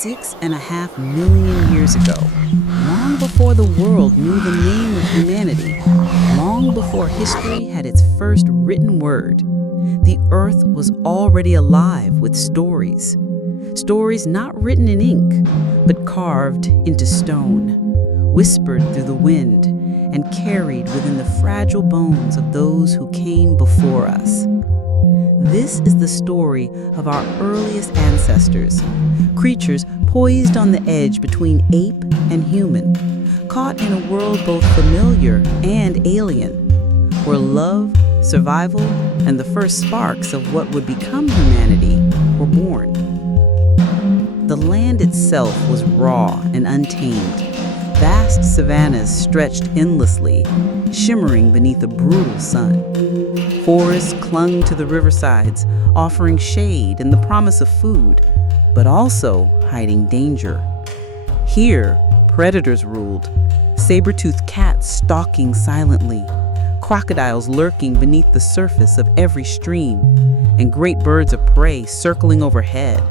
6.5 million years ago, long before the world knew the name of humanity, long before history had its first written word, the Earth was already alive with stories. Stories not written in ink, but carved into stone, whispered through the wind, and carried within the fragile bones of those who came before us. This is the story of our earliest ancestors, creatures poised on the edge between ape and human, caught in a world both familiar and alien, where love, survival, and the first sparks of what would become humanity were born. The land itself was raw and untamed. Vast savannas stretched endlessly, shimmering beneath a brutal sun. Forests clung to the riversides, offering shade and the promise of food, but also hiding danger. Here, predators ruled, saber-toothed cats stalking silently, crocodiles lurking beneath the surface of every stream, and great birds of prey circling overhead.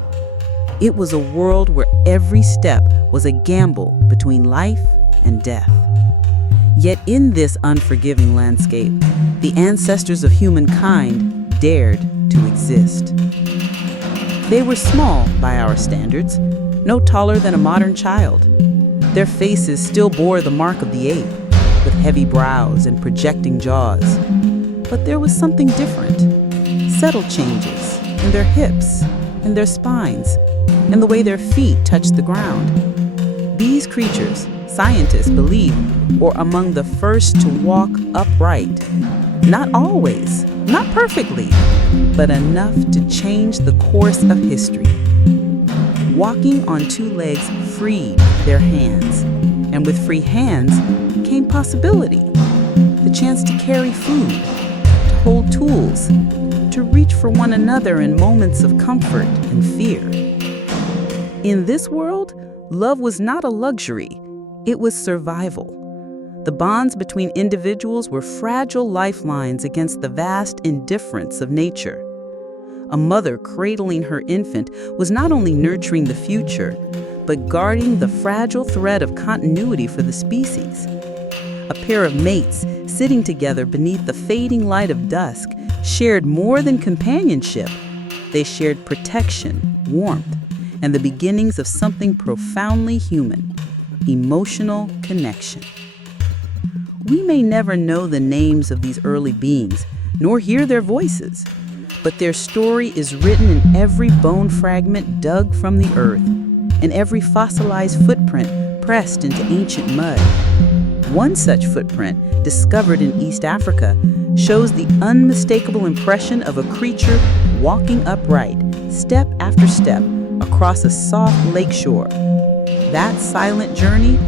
It was a world where every step was a gamble between life and death. Yet in this unforgiving landscape, the ancestors of humankind dared to exist. They were small by our standards, no taller than a modern child. Their faces still bore the mark of the ape, with heavy brows and projecting jaws. But there was something different. Subtle changes in their hips and their spines, and the way their feet touched the ground. These creatures, scientists believe, were among the first to walk upright. Not always, not perfectly, but enough to change the course of history. Walking on two legs freed their hands, and with free hands came possibility. The chance to carry food, to hold tools, to reach for one another in moments of comfort and fear. In this world, love was not a luxury, it was survival. The bonds between individuals were fragile lifelines against the vast indifference of nature. A mother cradling her infant was not only nurturing the future, but guarding the fragile thread of continuity for the species. A pair of mates sitting together beneath the fading light of dusk shared more than companionship. They shared protection, warmth, and the beginnings of something profoundly human, emotional connection. We may never know the names of these early beings, nor hear their voices, but their story is written in every bone fragment dug from the earth, and every fossilized footprint pressed into ancient mud. One such footprint, discovered in East Africa, shows the unmistakable impression of a creature walking upright, step after step, across a soft lakeshore. That silent journey,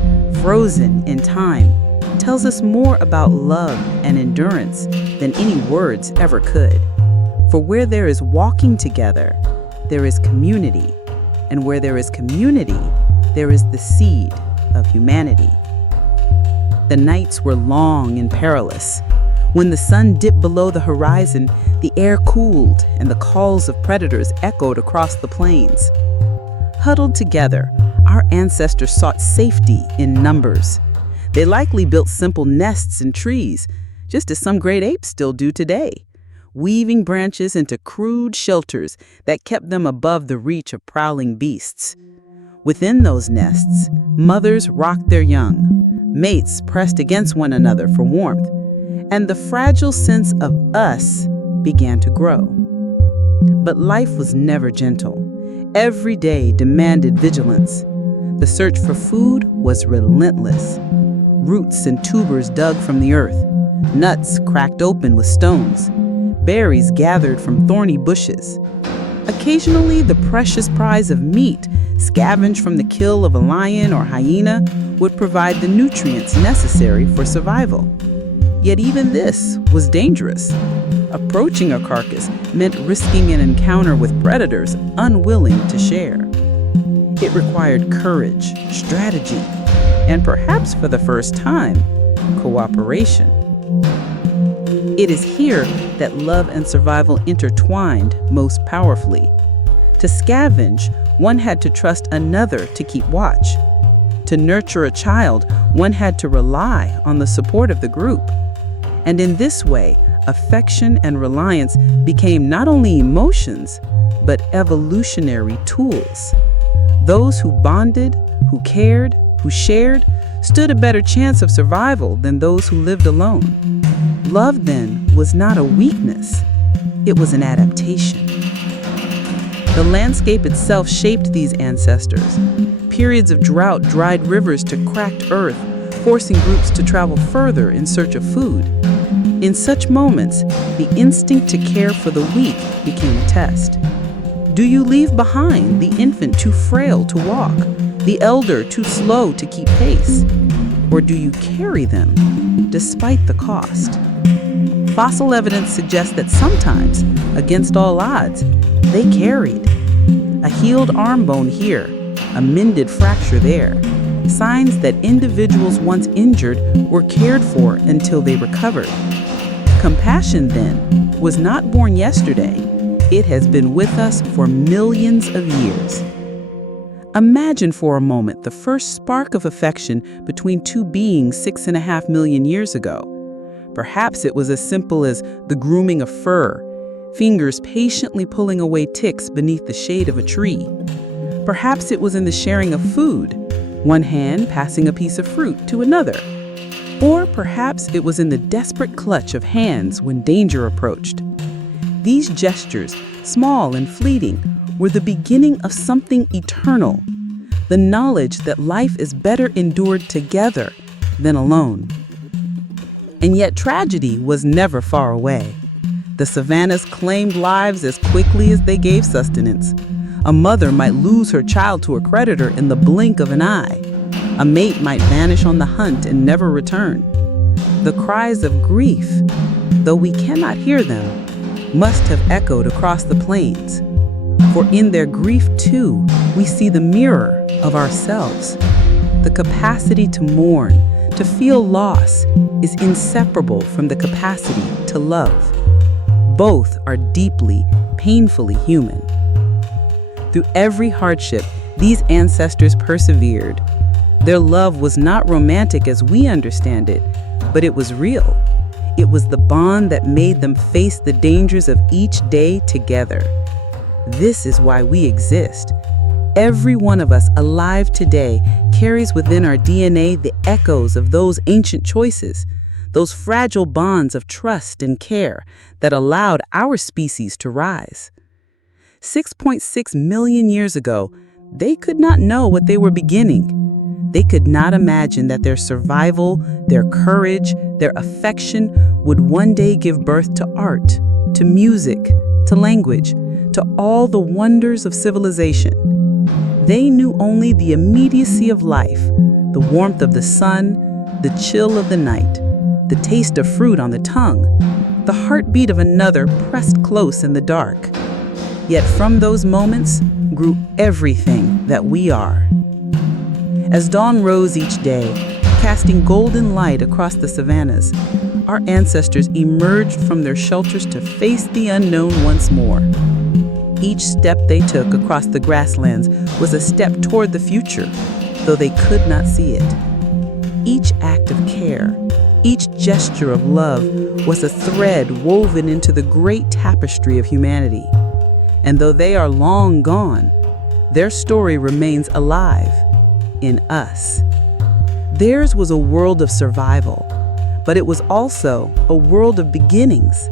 frozen in time, tells us more about love and endurance than any words ever could. For where there is walking together, there is community. And where there is community, there is the seed of humanity. The nights were long and perilous. When the sun dipped below the horizon, the air cooled and the calls of predators echoed across the plains. Huddled together, our ancestors sought safety in numbers. They likely built simple nests in trees, just as some great apes still do today, weaving branches into crude shelters that kept them above the reach of prowling beasts. Within those nests, mothers rocked their young, mates pressed against one another for warmth, and the fragile sense of us began to grow. But life was never gentle. Every day demanded vigilance. The search for food was relentless. Roots and tubers dug from the earth, nuts cracked open with stones, berries gathered from thorny bushes. Occasionally, the precious prize of meat, scavenged from the kill of a lion or hyena, would provide the nutrients necessary for survival. Yet even this was dangerous. Approaching a carcass meant risking an encounter with predators unwilling to share. It required courage, strategy, and perhaps for the first time, cooperation. It is here that love and survival intertwined most powerfully. To scavenge one had to trust another to keep watch. To nurture a child, one had to rely on the support of the group. And in this way, affection and reliance became not only emotions, but evolutionary tools. Those who bonded, who cared, who shared, stood a better chance of survival than those who lived alone. Love, then, was not a weakness. It was an adaptation. The landscape itself shaped these ancestors. Periods of drought dried rivers to cracked earth, forcing groups to travel further in search of food. In such moments, the instinct to care for the weak became a test. Do you leave behind the infant too frail to walk, the elder too slow to keep pace? Or do you carry them despite the cost? Fossil evidence suggests that sometimes, against all odds, they carried. A healed arm bone here, a mended fracture there, signs that individuals once injured were cared for until they recovered. Compassion, then, was not born yesterday. It has been with us for millions of years. Imagine for a moment the first spark of affection between two beings 6.5 million years ago. Perhaps it was as simple as the grooming of fur, fingers patiently pulling away ticks beneath the shade of a tree. Perhaps it was in the sharing of food, one hand passing a piece of fruit to another. Or perhaps it was in the desperate clutch of hands when danger approached. These gestures, small and fleeting, were the beginning of something eternal, the knowledge that life is better endured together than alone. And yet tragedy was never far away. The savannas claimed lives as quickly as they gave sustenance. A mother might lose her child to a predator in the blink of an eye. A mate might vanish on the hunt and never return. The cries of grief, though we cannot hear them, must have echoed across the plains. For in their grief, too, we see the mirror of ourselves. The capacity to mourn, to feel loss, is inseparable from the capacity to love. Both are deeply, painfully human. Through every hardship, these ancestors persevered. Their love was not romantic as we understand it, but it was real. It was the bond that made them face the dangers of each day together. This is why we exist. Every one of us alive today carries within our DNA the echoes of those ancient choices, those fragile bonds of trust and care that allowed our species to rise. 6.6 million years ago, they could not know what they were beginning. They could not imagine that their survival, their courage, their affection would one day give birth to art, to music, to language, to all the wonders of civilization. They knew only the immediacy of life, the warmth of the sun, the chill of the night, the taste of fruit on the tongue, the heartbeat of another pressed close in the dark. Yet from those moments grew everything that we are. As dawn rose each day, casting golden light across the savannas, our ancestors emerged from their shelters to face the unknown once more. Each step they took across the grasslands was a step toward the future, though they could not see it. Each act of care, each gesture of love was a thread woven into the great tapestry of humanity. And though they are long gone, their story remains alive in us. Theirs was a world of survival, but it was also a world of beginnings.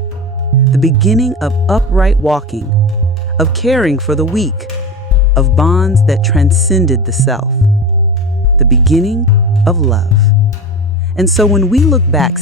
The beginning of upright walking, of caring for the weak, of bonds that transcended the self. The beginning of love. And so when we look back